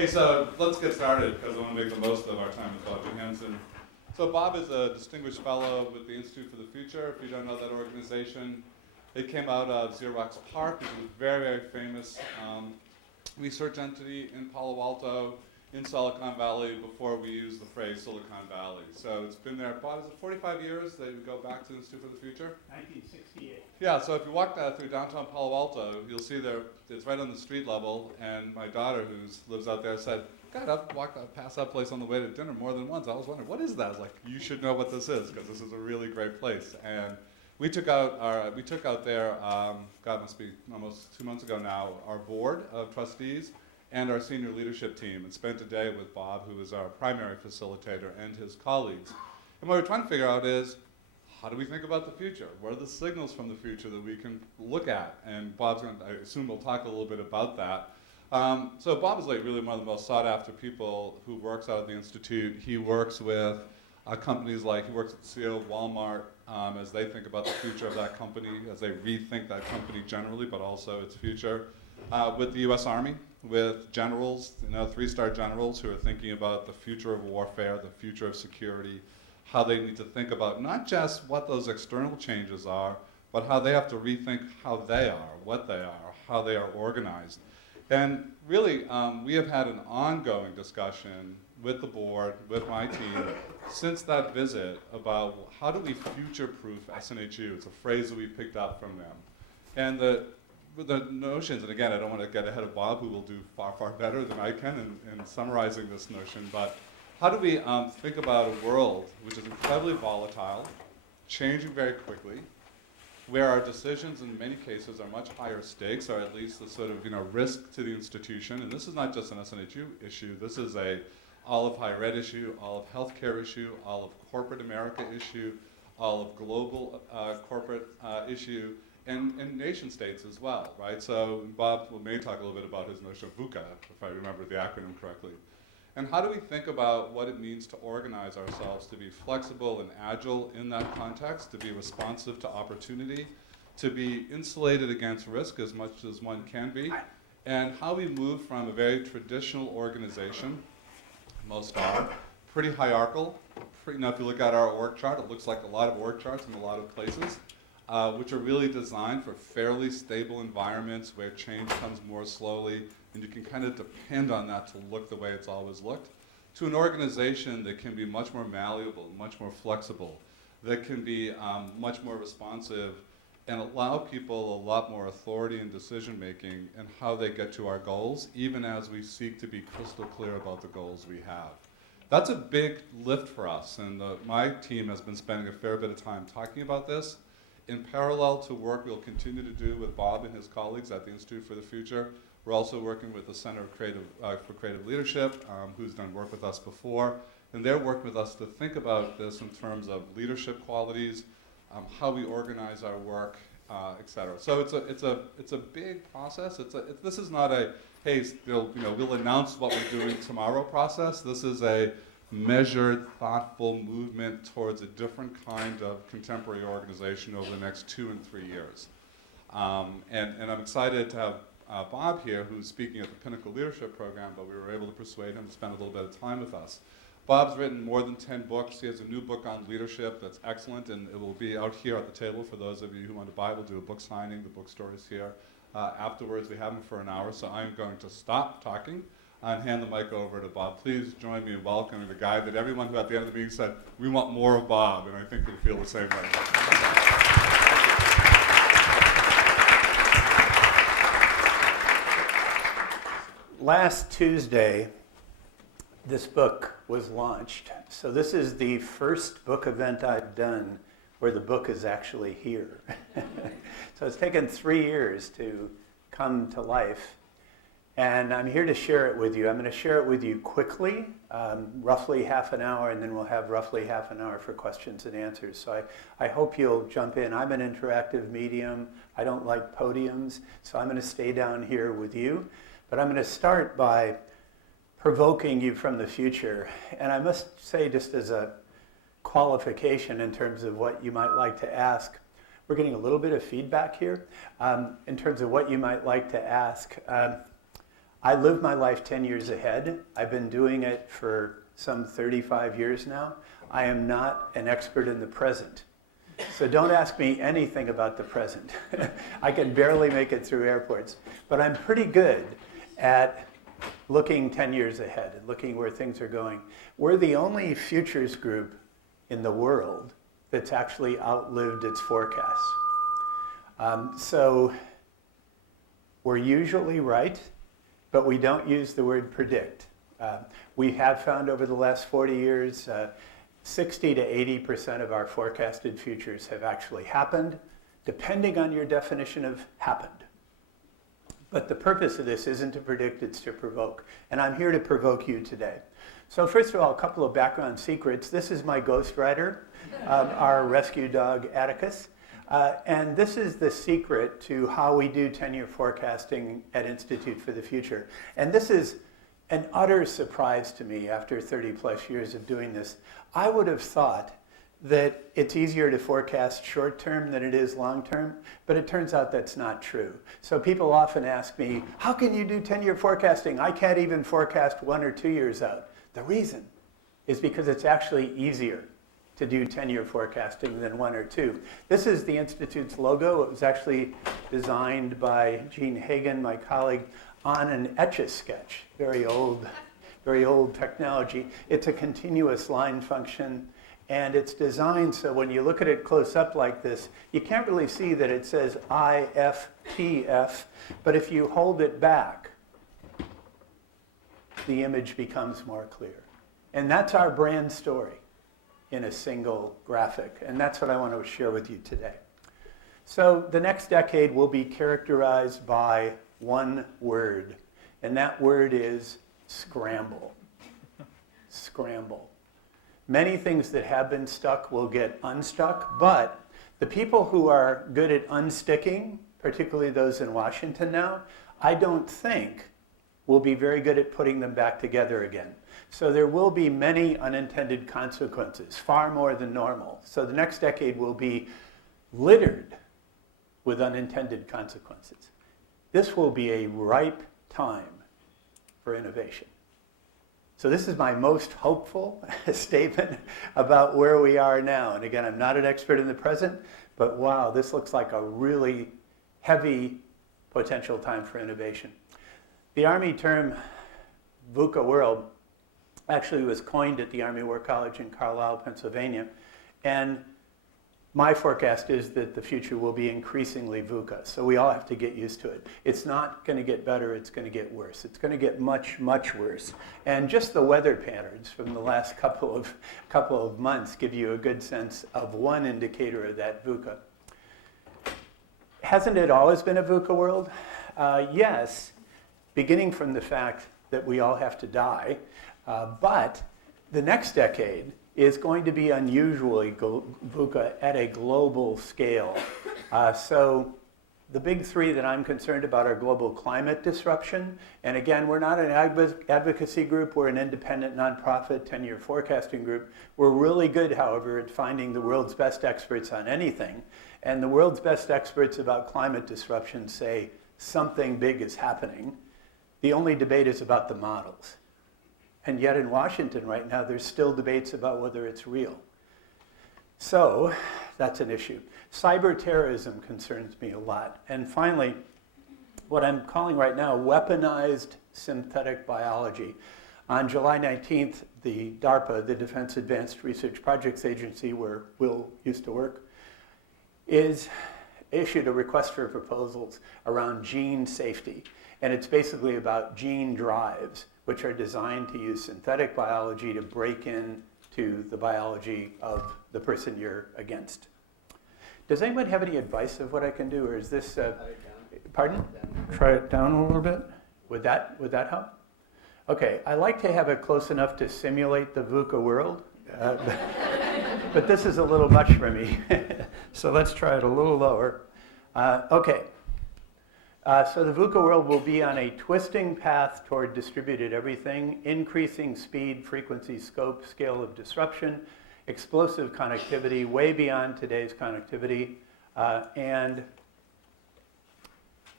Hey, so let's get started because I want to make the most of our time with Bob Johansen. So Bob is a distinguished fellow with the Institute for the Future. If you don't know that organization, it came out of Xerox PARC, which is a very, very famous research entity in Palo Alto, in Silicon Valley, before we used the phrase Silicon Valley. So it's been there, Bob, is it 45 years that we go back to the Institute for the Future? 1968. Yeah, so if you walk through downtown Palo Alto, you'll see there, it's right on the street level, and my daughter, who lives out there, said, God, I've walked past that place on the way to dinner more than once. I was wondering, what is that? I was like, you should know what this is, because this is a really great place. And we took out there, God, must be almost 2 months ago now, our board of trustees and our senior leadership team, and spent a day with Bob, who is our primary facilitator, and his colleagues. And what we're trying to figure out is, how do we think about the future? What are the signals from the future that we can look at? And Bob's going to, I assume we'll talk a little bit about that. So Bob is like really one of the most sought after people who works out of the Institute. He works with companies like, he works with the CEO of Walmart as they think about the future of that company, as they rethink that company generally, but also its future. With the US Army, with generals, 3-star generals who are thinking about the future of warfare, the future of security, how they need to think about not just what those external changes are, but how they have to rethink how they are, what they are, how they are organized. And really, we have had an ongoing discussion with the board, with my team, since that visit about how do we future-proof SNHU. It's a phrase that we picked up from them. And the notions, and again, I don't want to get ahead of Bob, who will do far, far better than I can in summarizing this notion, but how do we think about a world which is incredibly volatile, changing very quickly, where our decisions in many cases are much higher stakes, or at least the sort of risk to the institution. And this is not just an SNHU issue, this is all of higher ed issue, all of healthcare issue, all of corporate America issue, all of global corporate issue, and nation states as well, right? So Bob may talk a little bit about his notion of VUCA, if I remember the acronym correctly. And how do we think about what it means to organize ourselves, to be flexible and agile in that context, to be responsive to opportunity, to be insulated against risk as much as one can be, and how we move from a very traditional organization, most are, pretty hierarchical. If you look at our org chart, it looks like a lot of org charts in a lot of places, which are really designed for fairly stable environments where change comes more slowly, and you can kind of depend on that to look the way it's always looked, to an organization that can be much more malleable, much more flexible, that can be much more responsive, and allow people a lot more authority in decision making and how they get to our goals, even as we seek to be crystal clear about the goals we have. That's a big lift for us, and my team has been spending a fair bit of time talking about this. In parallel to work we'll continue to do with Bob and his colleagues at the Institute for the Future, we're also working with the Center for Creative Leadership, who's done work with us before, and they're working with us to think about this in terms of leadership qualities, how we organize our work, et cetera. So it's a big process. This is not a, hey, we'll announce what we're doing tomorrow process. This is a measured, thoughtful movement towards a different kind of contemporary organization over the next 2 and 3 years. And I'm excited to have Bob here, who's speaking at the Pinnacle Leadership Program, but we were able to persuade him to spend a little bit of time with us. Bob's written more than 10 books. He has a new book on leadership that's excellent, and it will be out here at the table for those of you who want to buy. We'll do a book signing. The bookstore is here. Afterwards, we have him for an hour, so I'm going to stop talking and hand the mic over to Bob. Please join me in welcoming the guy that everyone who at the end of the meeting said, we want more of Bob, and I think they feel the same way. Last Tuesday, this book was launched. So this is the first book event I've done where the book is actually here. So it's taken 3 years to come to life. And I'm here to share it with you. I'm going to share it with you quickly, roughly half an hour, and then we'll have roughly half an hour for questions and answers. So I hope you'll jump in. I'm an interactive medium. I don't like podiums, so I'm going to stay down here with you. But I'm going to start by provoking you from the future. And I must say, just as a qualification in terms of what you might like to ask, we're getting a little bit of feedback here. In terms of what you might like to ask, I live my life 10 years ahead. I've been doing it for some 35 years now. I am not an expert in the present. So don't ask me anything about the present. I can barely make it through airports. But I'm pretty good at looking 10 years ahead and looking where things are going. We're the only futures group in the world that's actually outlived its forecasts. So we're usually right, but we don't use the word predict. We have found over the last 40 years 60 to 80% of our forecasted futures have actually happened, depending on your definition of happened. But the purpose of this isn't to predict, it's to provoke. And I'm here to provoke you today. So first of all, a couple of background secrets. This is my ghostwriter, our rescue dog, Atticus. And this is the secret to how we do 10-year forecasting at Institute for the Future. And this is an utter surprise to me after 30 plus years of doing this. I would have thought that it's easier to forecast short term than it is long term, but it turns out that's not true. So people often ask me, how can you do 10-year forecasting? I can't even forecast 1 or 2 years out. The reason is because it's actually easier to do 10-year forecasting than 1 or 2. This is the Institute's logo. It was actually designed by Gene Hagen, my colleague, on an Etch-a-Sketch, very old technology. It's a continuous line function, and it's designed so when you look at it close up like this, you can't really see that it says IFTF, but if you hold it back, the image becomes more clear. And that's our brand story in a single graphic, and that's what I want to share with you today. So the next decade will be characterized by one word, and that word is scramble. Scramble. Many things that have been stuck will get unstuck, but the people who are good at unsticking, particularly those in Washington now, I don't think will be very good at putting them back together again. So there will be many unintended consequences, far more than normal. So the next decade will be littered with unintended consequences. This will be a ripe time for innovation. So this is my most hopeful statement about where we are now. And again, I'm not an expert in the present, but wow, this looks like a really heavy potential time for innovation. The Army term VUCA world actually was coined at the Army War College in Carlisle, Pennsylvania. And my forecast is that the future will be increasingly VUCA, so we all have to get used to it. It's not going to get better, it's going to get worse. It's going to get much, much worse. And just the weather patterns from the last couple of months give you a good sense of one indicator of that VUCA. Hasn't it always been a VUCA world? Yes, beginning from the fact that we all have to die, but the next decade is going to be unusually VUCA at a global scale. So the big three that I'm concerned about are global climate disruption. And again, we're not an advocacy group, we're an independent nonprofit 10-year forecasting group. We're really good, however, at finding the world's best experts on anything. And the world's best experts about climate disruption say something big is happening. The only debate is about the models. And yet in Washington right now, there's still debates about whether it's real. So that's an issue. Cyber terrorism concerns me a lot. And finally, what I'm calling right now weaponized synthetic biology. On July 19th, the DARPA, the Defense Advanced Research Projects Agency, where Will used to work, issued a request for proposals around gene safety. And it's basically about gene drives, which are designed to use synthetic biology to break into the biology of the person you're against. Does anybody have any advice of what I can do, or is this? Pardon? Try it down a little bit. Would that help? Okay, I like to have it close enough to simulate the VUCA world, but this is a little much for me. So let's try it a little lower. Okay. So the VUCA world will be on a twisting path toward distributed everything, increasing speed, frequency, scope, scale of disruption, explosive connectivity, way beyond today's connectivity, and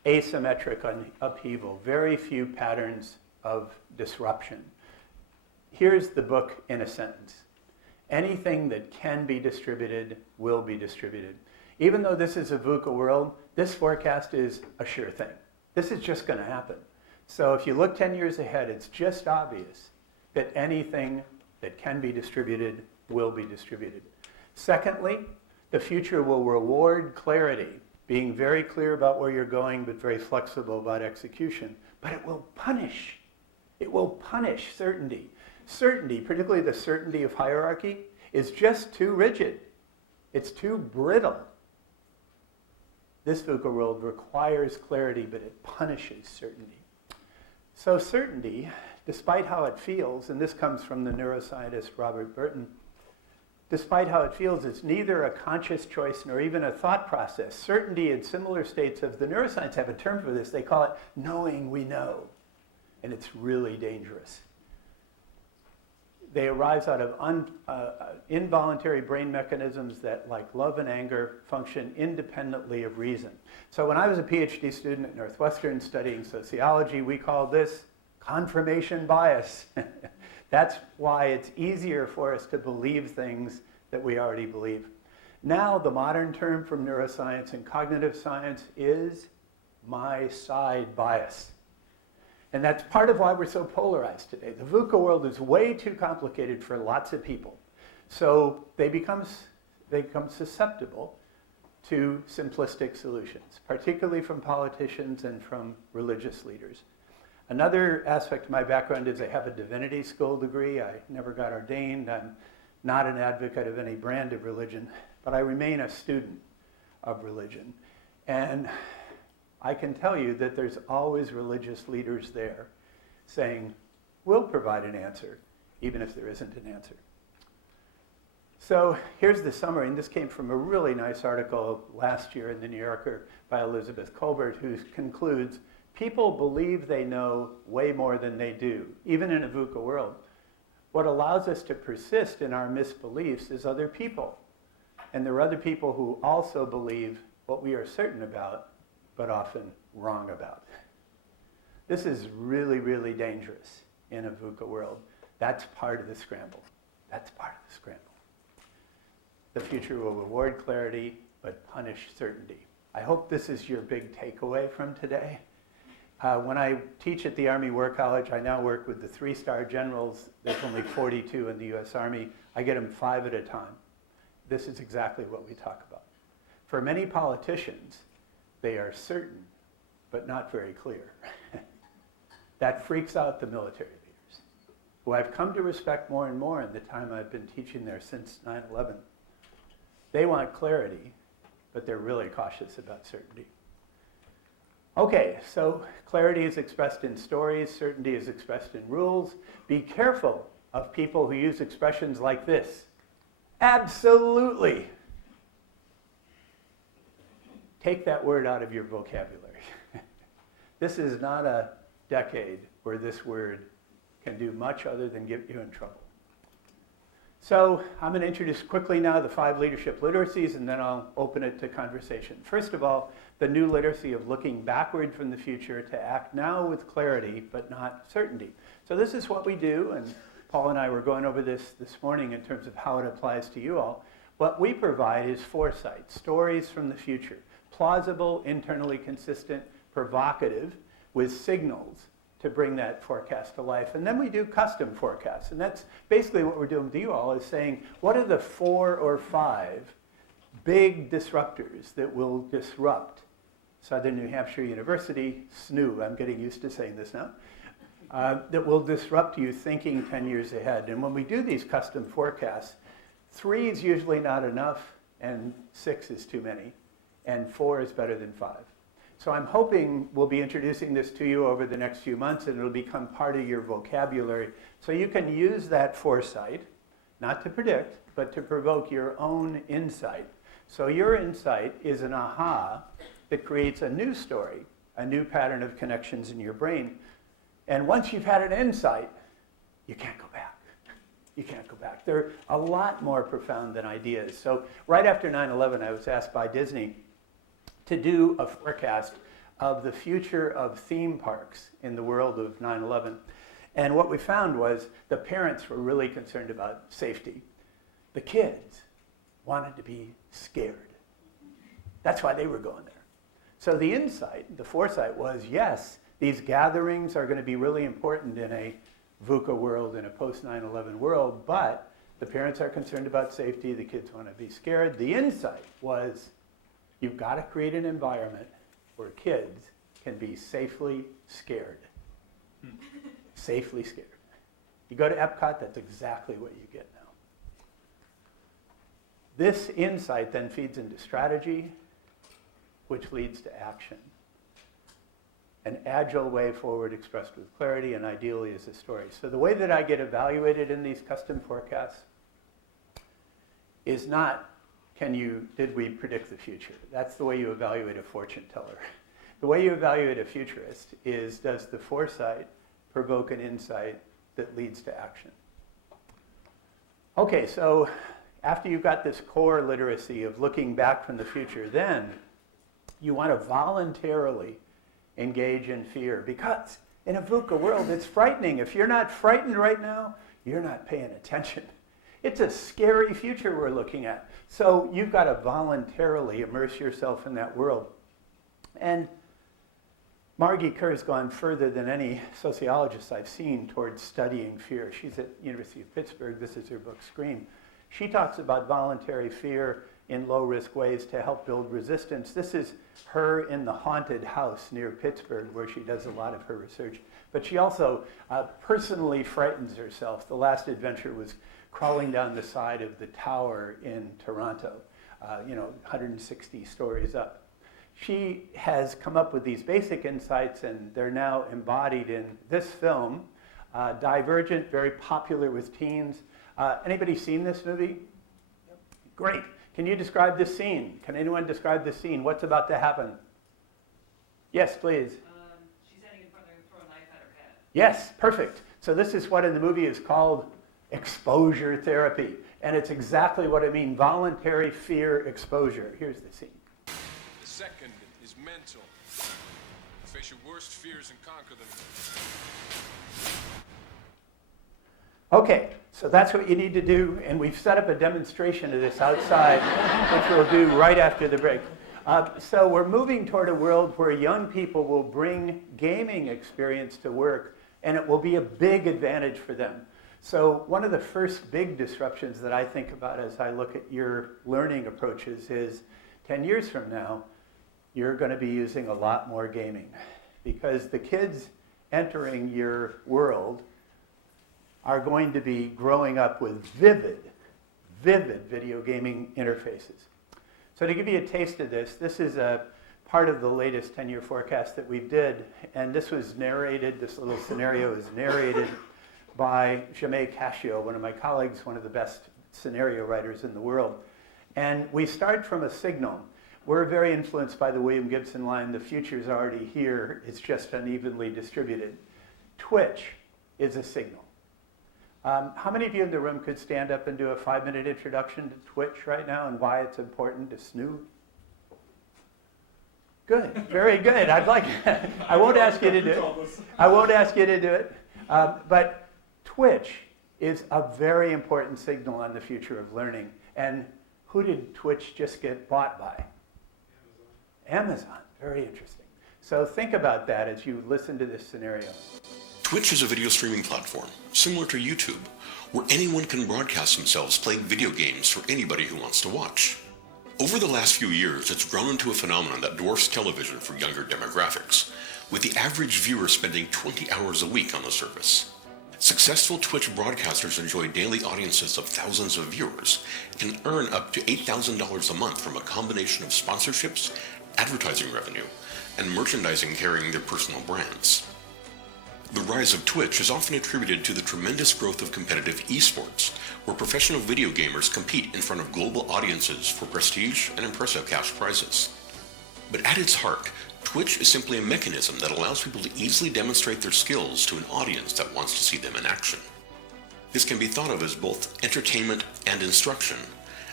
asymmetric upheaval, very few patterns of disruption. Here's the book in a sentence. Anything that can be distributed will be distributed. Even though this is a VUCA world, this forecast is a sure thing. This is just going to happen. So if you look 10 years ahead, it's just obvious that anything that can be distributed will be distributed. Secondly, the future will reward clarity, being very clear about where you're going, but very flexible about execution. But it will punish. It will punish certainty. Certainty, particularly the certainty of hierarchy, is just too rigid. It's too brittle. This VUCA world requires clarity, but it punishes certainty. So certainty, despite how it feels, and this comes from the neuroscientist Robert Burton, despite how it feels, it's neither a conscious choice nor even a thought process. Certainty in similar states of the neuroscience have a term for this. They call it knowing we know. And it's really dangerous. They arise out of involuntary brain mechanisms that, like love and anger, function independently of reason. So when I was a Ph.D. student at Northwestern studying sociology, we called this confirmation bias. That's why it's easier for us to believe things that we already believe. Now, the modern term from neuroscience and cognitive science is my side bias. And that's part of why we're so polarized today. The VUCA world is way too complicated for lots of people. So they become susceptible to simplistic solutions, particularly from politicians and from religious leaders. Another aspect of my background is I have a divinity school degree. I never got ordained. I'm not an advocate of any brand of religion, but I remain a student of religion. And I can tell you that there's always religious leaders there saying, we'll provide an answer, even if there isn't an answer. So here's the summary, and this came from a really nice article last year in the New Yorker by Elizabeth Colbert, who concludes, people believe they know way more than they do, even in a VUCA world. What allows us to persist in our misbeliefs is other people. And there are other people who also believe what we are certain about, but often wrong about. This is really, really dangerous in a VUCA world. That's part of the scramble. That's part of the scramble. The future will reward clarity, but punish certainty. I hope this is your big takeaway from today. When I teach at the Army War College, I now work with the 3-star generals. There's only 42 in the U.S. Army. I get them 5 at a time. This is exactly what we talk about. For many politicians, they are certain, but not very clear. That freaks out the military leaders, who I've come to respect more and more in the time I've been teaching there since 9/11. They want clarity, but they're really cautious about certainty. Okay, so clarity is expressed in stories, certainty is expressed in rules. Be careful of people who use expressions like this. Absolutely. Take that word out of your vocabulary. This is not a decade where this word can do much other than get you in trouble. So I'm going to introduce quickly now the 5 leadership literacies, and then I'll open it to conversation. First of all, the new literacy of looking backward from the future to act now with clarity, but not certainty. So this is what we do, and Paul and I were going over this morning in terms of how it applies to you all. What we provide is foresight, stories from the future. Plausible, internally consistent, provocative, with signals to bring that forecast to life. And then we do custom forecasts. And that's basically what we're doing with you all, is saying, what are the 4 or 5 big disruptors that will disrupt Southern New Hampshire University, SNU, I'm getting used to saying this now, that will disrupt you thinking 10 years ahead. And when we do these custom forecasts, 3 is usually not enough, and 6 is too many. And 4 is better than 5. So I'm hoping we'll be introducing this to you over the next few months, and it'll become part of your vocabulary. So you can use that foresight, not to predict, but to provoke your own insight. So your insight is an aha that creates a new story, a new pattern of connections in your brain. And once you've had an insight, you can't go back. You can't go back. They're a lot more profound than ideas. So right after 9/11, I was asked by Disney to do a forecast of the future of theme parks in the world of 9/11. And what we found was the parents were really concerned about safety. The kids wanted to be scared. That's why they were going there. So the insight, the foresight was, yes, these gatherings are going to be really important in a VUCA world, in a post-9/11 world, but the parents are concerned about safety, the kids want to be scared. The insight was, you've got to create an environment where kids can be safely scared. Safely scared. You go to Epcot, that's exactly what you get now. This insight then feeds into strategy, which leads to action. An agile way forward expressed with clarity, and ideally is a story. So the way that I get evaluated in these custom forecasts is not, did we predict the future? That's the way you evaluate a fortune teller. The way you evaluate a futurist is, does the foresight provoke an insight that leads to action? Okay, so after you've got this core literacy of looking back from the future, then you want to voluntarily engage in fear, because in a VUCA world, it's frightening. If you're not frightened right now, you're not paying attention. It's a scary future we're looking at. So you've got to voluntarily immerse yourself in that world. And Margie Kerr's gone further than any sociologist I've seen towards studying fear. She's at University of Pittsburgh. This is her book, Scream. She talks about voluntary fear in low-risk ways to help build resistance. This is her in the haunted house near Pittsburgh, where she does a lot of her research. But she also personally frightens herself. The last adventure was crawling down the side of the tower in Toronto, 160 stories up. She has come up with these basic insights, and they're now embodied in this film, Divergent, very popular with teens. Anybody seen this movie? Great. Can you describe this scene? Can anyone describe this scene? What's about to happen? Yes, please. She's standing in front of her and throw a knife at her head. Yes, perfect. So this is what in the movie is called exposure therapy. And it's exactly what I mean, voluntary fear exposure. Here's the scene. The second is mental. Face your worst fears and conquer them. Okay, so that's what you need to do, and we've set up a demonstration of this outside, which we'll do right after the break. So we're moving toward a world where young people will bring gaming experience to work, and it will be a big advantage for them. So one of the first big disruptions that I think about as I look at your learning approaches is 10 years from now, you're going to be using a lot more gaming, because the kids entering your world are going to be growing up with vivid video gaming interfaces. So to give you a taste of this, this is a part of the latest 10-year forecast that we did, and this was narrated, this little scenario is narrated by Jamé Cascio, one of my colleagues, one of the best scenario writers in the world. And we start from a signal. We're very influenced by the William Gibson line, the future's already here, it's just unevenly distributed. Twitch is a signal. How many of you in the room could stand up and do a 5-minute introduction to Twitch right now and why it's important to Snoop? Good, very good. I'd like. I won't ask you to do it. I won't ask you to do it. But Twitch is a very important signal on the future of learning. And who did Twitch just get bought by? Amazon. Very interesting. So think about that as you listen to this scenario. Twitch is a video streaming platform, similar to YouTube, where anyone can broadcast themselves playing video games for anybody who wants to watch. Over the last few years, it's grown into a phenomenon that dwarfs television for younger demographics, with the average viewer spending 20 hours a week on the service. Successful Twitch broadcasters enjoy daily audiences of thousands of viewers and earn up to $8,000 a month from a combination of sponsorships, advertising revenue, and merchandising carrying their personal brands. The rise of Twitch is often attributed to the tremendous growth of competitive esports, where professional video gamers compete in front of global audiences for prestige and impressive cash prizes. But at its heart, Twitch is simply a mechanism that allows people to easily demonstrate their skills to an audience that wants to see them in action. This can be thought of as both entertainment and instruction,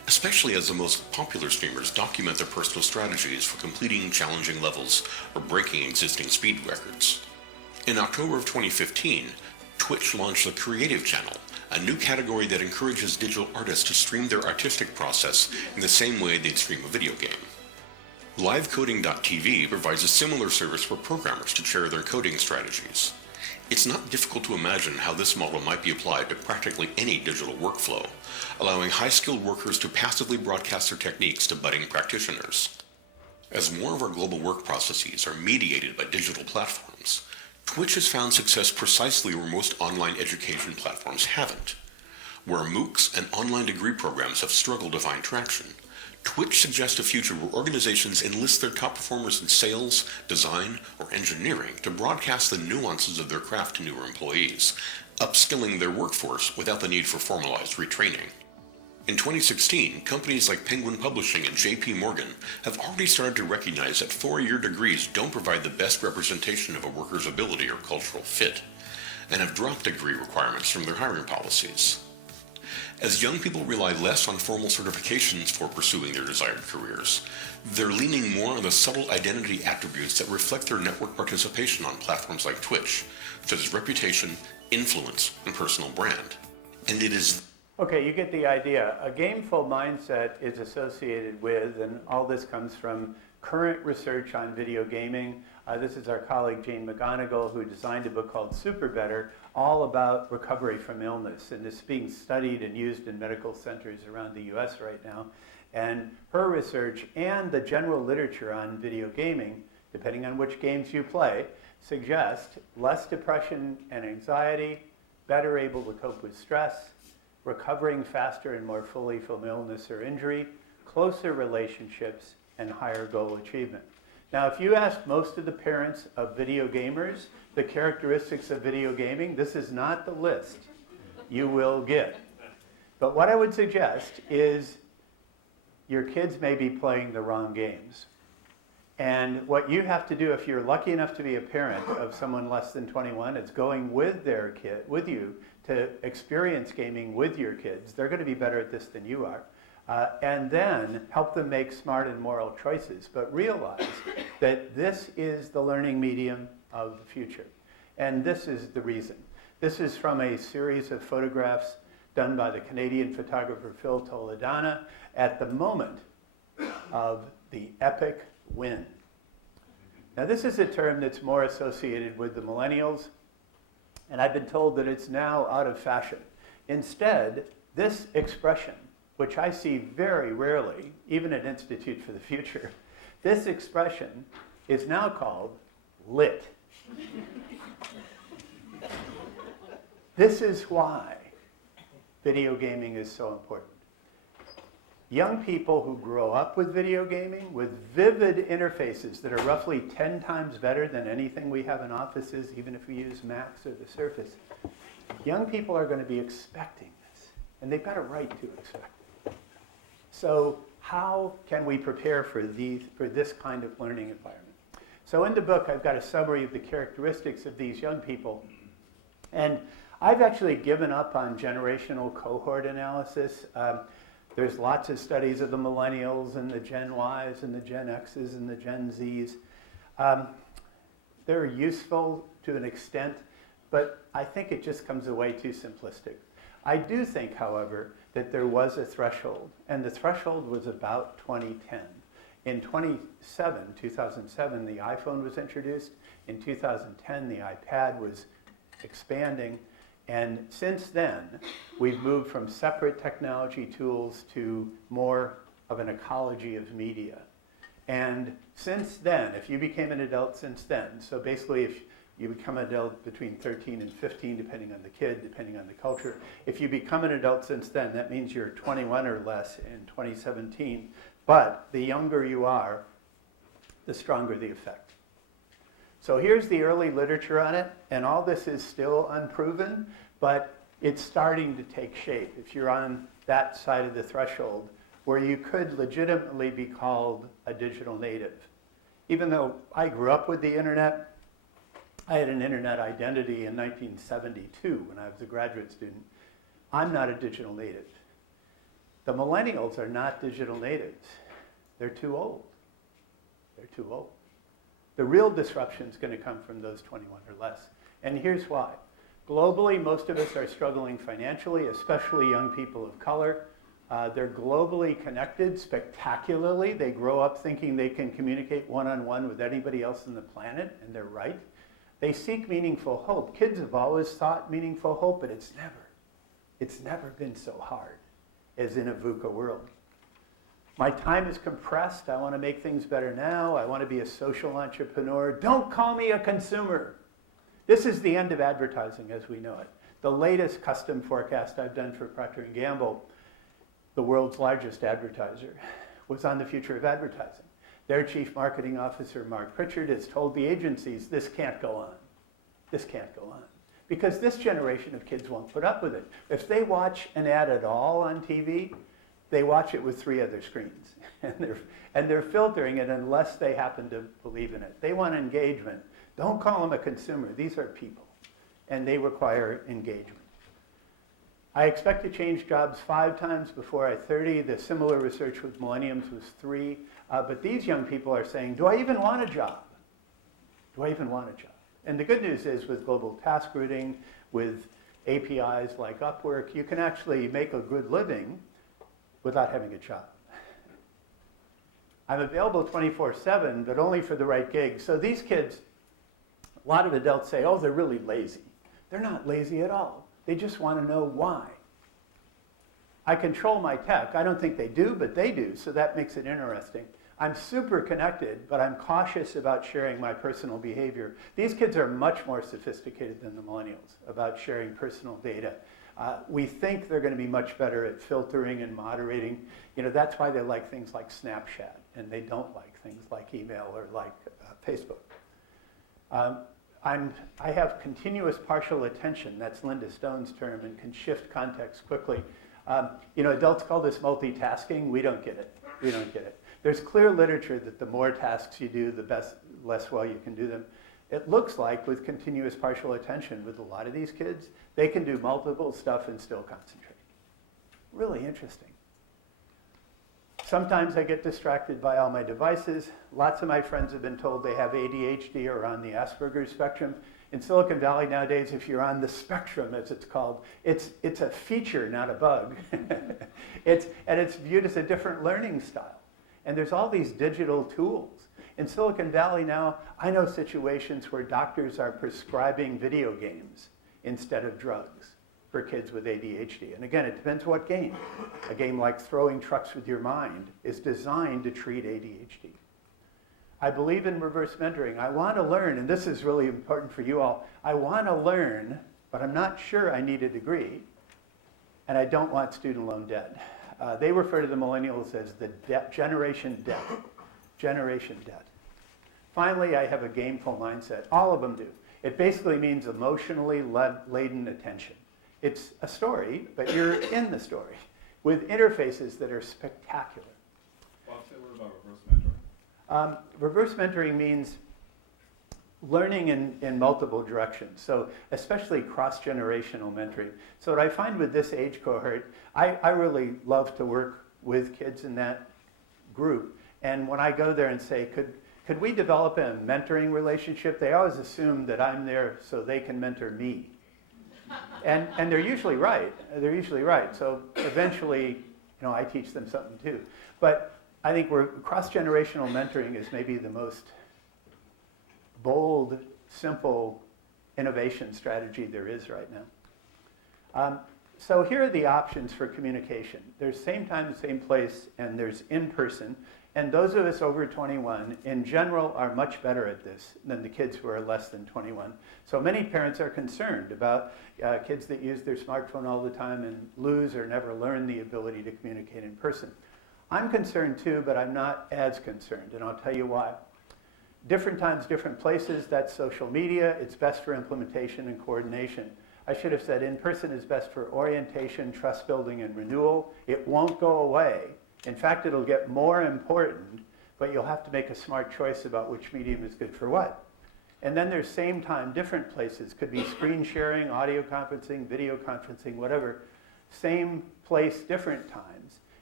especially as the most popular streamers document their personal strategies for completing challenging levels or breaking existing speed records. In October of 2015, Twitch launched the Creative Channel, a new category that encourages digital artists to stream their artistic process in the same way they'd stream a video game. LiveCoding.tv provides a similar service for programmers to share their coding strategies. It's not difficult to imagine how this model might be applied to practically any digital workflow, allowing high-skilled workers to passively broadcast their techniques to budding practitioners. As more of our global work processes are mediated by digital platforms, Twitch has found success precisely where most online education platforms haven't. Where MOOCs and online degree programs have struggled to find traction, Twitch suggests a future where organizations enlist their top performers in sales, design, or engineering to broadcast the nuances of their craft to newer employees, upskilling their workforce without the need for formalized retraining. In 2016, companies like Penguin Publishing and J.P. Morgan have already started to recognize that four-year degrees don't provide the best representation of a worker's ability or cultural fit, and have dropped degree requirements from their hiring policies. As young people rely less on formal certifications for pursuing their desired careers, they're leaning more on the subtle identity attributes that reflect their network participation on platforms like Twitch, such as reputation, influence, and personal brand. And it is... Okay, you get the idea. A gameful mindset is associated with, and all this comes from current research on video gaming. This is our colleague Jane McGonigal, who designed a book called Super Better, all about recovery from illness. And it's being studied and used in medical centers around the US right now. And her research and the general literature on video gaming, depending on which games you play, suggest less depression and anxiety, better able to cope with stress, recovering faster and more fully from illness or injury, closer relationships, and higher goal achievement. Now, if you ask most of the parents of video gamers the characteristics of video gaming, this is not the list you will get. But what I would suggest is your kids may be playing the wrong games. And what you have to do, if you're lucky enough to be a parent of someone less than 21, is going with their kid, with you, to experience gaming with your kids. They're going to be better at this than you are. And then help them make smart and moral choices, but realize that this is the learning medium of the future. And this is the reason. This is from a series of photographs done by the Canadian photographer Phil Toledana at the moment of the epic win. Now, this is a term that's more associated with the millennials, and I've been told that it's now out of fashion. Instead, this expression, which I see very rarely, even at Institute for the Future, this expression is now called lit. This is why video gaming is so important. Young people who grow up with video gaming, with vivid interfaces that are roughly 10 times better than anything we have in offices, even if we use Macs or the Surface, young people are going to be expecting this, and they've got a right to expect it. So how can we prepare for this kind of learning environment? So in the book, I've got a summary of the characteristics of these young people. And I've actually given up on generational cohort analysis. There's lots of studies of the millennials and the Gen Ys and the Gen Xs and the Gen Zs. They're useful to an extent, but I think it just comes away too simplistic. I do think, however, that there was a threshold, and the threshold was about 2010. In 2007, the iPhone was introduced. In 2010, the iPad was expanding. And since then, we've moved from separate technology tools to more of an ecology of media. And since then, if you became an adult since then, so basically if you become an adult between 13 and 15, depending on the kid, depending on the culture, if you become an adult since then, that means you're 21 or less in 2017. But the younger you are, the stronger the effect. So here's the early literature on it, and all this is still unproven, but it's starting to take shape. If you're on that side of the threshold, where you could legitimately be called a digital native. Even though I grew up with the internet, I had an internet identity in 1972 when I was a graduate student. I'm not a digital native. The millennials are not digital natives. They're too old. They're too old. The real disruption is going to come from those 21 or less. And here's why. Globally, most of us are struggling financially, especially young people of color. They're globally connected spectacularly. They grow up thinking they can communicate one-on-one with anybody else on the planet, and they're right. They seek meaningful hope. Kids have always sought meaningful hope, but it's never been so hard as in a VUCA world. My time is compressed. I want to make things better now. I want to be a social entrepreneur. Don't call me a consumer. This is the end of advertising as we know it. The latest custom forecast I've done for Procter & Gamble, the world's largest advertiser, was on the future of advertising. Their chief marketing officer, Mark Pritchard, has told the agencies, this can't go on. This can't go on. Because this generation of kids won't put up with it. If they watch an ad at all on TV, they watch it with 3 other screens. And they're filtering it unless they happen to believe in it. They want engagement. Don't call them a consumer. These are people. And they require engagement. I expect to change jobs 5 times before I'm 30. The similar research with millennials was 3. But these young people are saying, do I even want a job? Do I even want a job? And the good news is with global task routing, with APIs like Upwork, you can actually make a good living without having a job. I'm available 24/7, but only for the right gig. So these kids, a lot of adults say, oh, they're really lazy. They're not lazy at all. They just want to know why. I control my tech. I don't think they do, but they do, so that makes it interesting. I'm super connected, but I'm cautious about sharing my personal behavior. These kids are much more sophisticated than the millennials about sharing personal data. We think they're going to be much better at filtering and moderating. You know, that's why they like things like Snapchat, and they don't like things like email or like Facebook. I have continuous partial attention. That's Linda Stone's term, and can shift context quickly. You know, adults call this multitasking. We don't get it. We don't get it. There's clear literature that the more tasks you do, the less well you can do them. It looks like with continuous partial attention with a lot of these kids, they can do multiple stuff and still concentrate. Really interesting. Sometimes I get distracted by all my devices. Lots of my friends have been told they have ADHD or on the Asperger's spectrum. In Silicon Valley nowadays, if you're on the spectrum, as it's called, it's a feature, not a bug. And it's viewed as a different learning style. And there's all these digital tools. In Silicon Valley now, I know situations where doctors are prescribing video games instead of drugs for kids with ADHD. And again, it depends what game. A game like Throwing Trucks with Your Mind is designed to treat ADHD. I believe in reverse mentoring. I want to learn, and this is really important for you all. I want to learn, but I'm not sure I need a degree, and I don't want student loan debt. They refer to the millennials as the generation debt. Generation debt. Finally, I have a gameful mindset. All of them do. It basically means emotionally laden attention. It's a story, but you're in the story with interfaces that are spectacular. Bob, say a word about reverse mentoring. Reverse mentoring means learning in multiple directions, so especially cross-generational mentoring. So what I find with this age cohort, I really love to work with kids in that group. And when I go there and say, could we develop a mentoring relationship, they always assume that I'm there so they can mentor me. And they're usually right. They're usually right. So eventually, I teach them something too. But I think cross-generational mentoring is maybe the most bold, simple innovation strategy there is right now. So here are the options for communication. There's same time, same place, and there's in-person. And those of us over 21, in general, are much better at this than the kids who are less than 21. So many parents are concerned about kids that use their smartphone all the time and lose or never learn the ability to communicate in person. I'm concerned too, but I'm not as concerned, and I'll tell you why. Different times, different places, that's social media. It's best for implementation and coordination. I should have said in-person is best for orientation, trust building, and renewal. It won't go away. In fact, it'll get more important, but you'll have to make a smart choice about which medium is good for what. And then there's same time, different places. Could be screen sharing, audio conferencing, video conferencing, whatever. Same place, different times.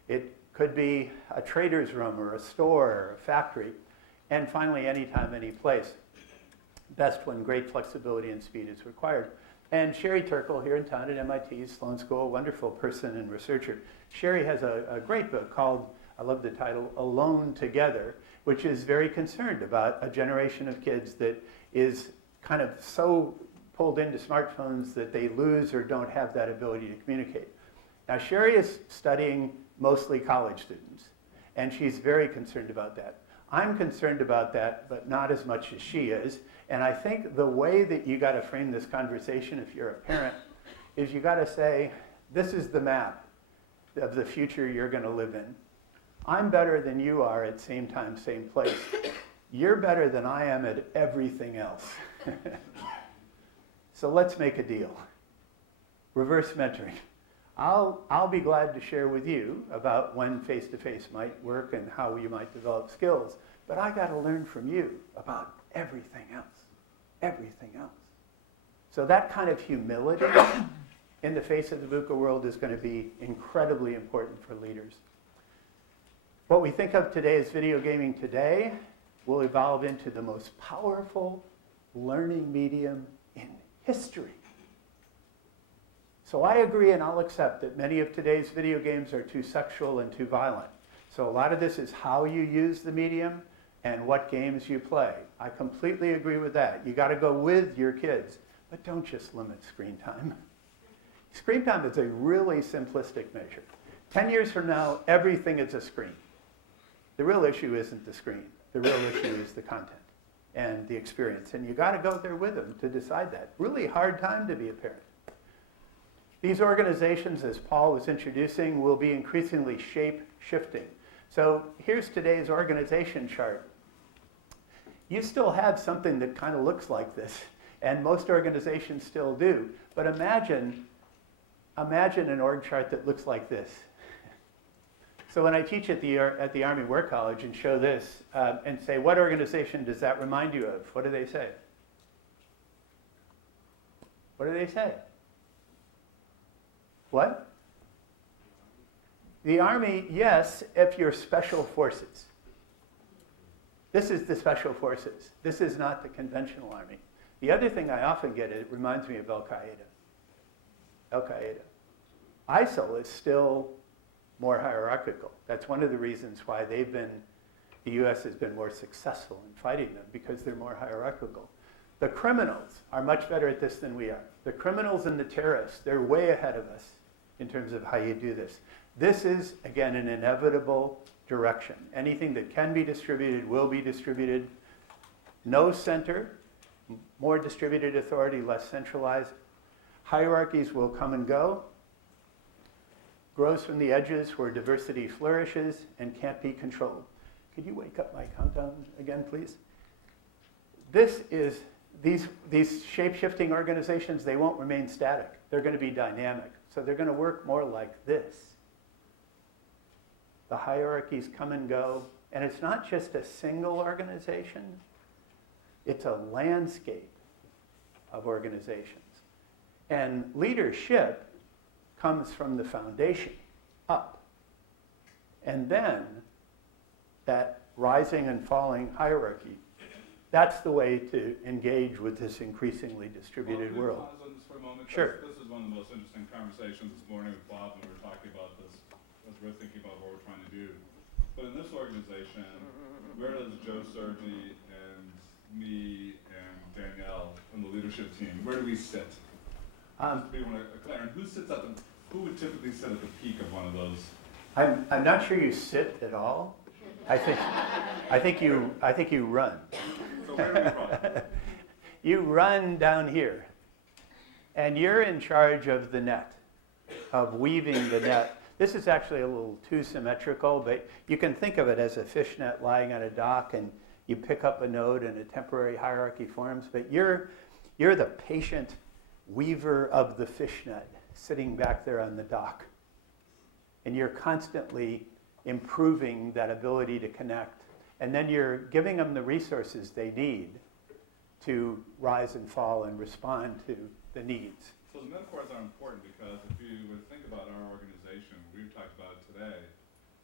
It could be a trader's room or a store or a factory. And finally, anytime, any place. Best when great flexibility and speed is required. And Sherry Turkle here in town at MIT, Sloan School, a wonderful person and researcher. Sherry has a great book called, I love the title, Alone Together, which is very concerned about a generation of kids that is kind of so pulled into smartphones that they lose or don't have that ability to communicate. Now, Sherry is studying mostly college students, and she's very concerned about that. I'm concerned about that, but not as much as she is. And I think the way that you got to frame this conversation if you're a parent is you got to say, this is the map of the future you're going to live in. I'm better than you are at same time, same place. You're better than I am at everything else. So let's make a deal. Reverse mentoring. I'll be glad to share with you about when face-to-face might work and how you might develop skills, but I got to learn from you about everything else. Everything else. So that kind of humility in the face of the VUCA world is going to be incredibly important for leaders. What we think of today as video gaming today will evolve into the most powerful learning medium in history. So I agree and I'll accept that many of today's video games are too sexual and too violent. So a lot of this is how you use the medium and what games you play. I completely agree with that. You got to go with your kids, but don't just limit screen time. Screen time is a really simplistic measure. 10 years from now, everything is a screen. The real issue isn't the screen. The real issue is the content and the experience. And you got to go there with them to decide that. Really hard time to be a parent. These organizations, as Paul was introducing, will be increasingly shape-shifting. So here's today's organization chart. You still have something that kind of looks like this, and most organizations still do. But imagine an org chart that looks like this. So when I teach at the Army War College and show this and say, what organization does that remind you of? What do they say? What do they say? What? The Army, yes, if you're special forces. This is the special forces. This is not the conventional Army. The other thing I often get, it reminds me of Al-Qaeda. Al-Qaeda. ISIL is still more hierarchical. That's one of the reasons why the US has been more successful in fighting them, because they're more hierarchical. The criminals are much better at this than we are. The criminals and the terrorists, they're way ahead of us in terms of how you do this. This is, again, an inevitable direction. Anything that can be distributed will be distributed. No center, more distributed authority, less centralized. Hierarchies will come and go. Grows from the edges where diversity flourishes and can't be controlled. Could you wake up my countdown again, please? These shape-shifting organizations, they won't remain static. They're going to be dynamic. So they're going to work more like this. The hierarchies come and go. And it's not just a single organization. It's a landscape of organizations. And leadership comes from the foundation up. And then that rising and falling hierarchy, that's the way to engage with this increasingly distributed world. Pause on this for a moment? Sure. This is one of the most interesting conversations this morning with Bob when we were talking about this, as we're thinking about what we're trying to do. But in this organization, where does Joe Sergi and me and Danielle and the leadership team, where do we sit? We want to declare, and who would typically sit at the peak of one of those? I'm not sure you sit at all. I think you run. So where do we run? You run down here, and you're in charge of the net, of weaving the net. This is actually a little too symmetrical, but you can think of it as a fishnet lying on a dock, and you pick up a node and a temporary hierarchy forms, but you're the patient weaver of the fishnet sitting back there on the dock. And you're constantly improving that ability to connect. And then you're giving them the resources they need to rise and fall and respond to the needs. So the metaphors are important because if you would think about our organization, we've talked about it today,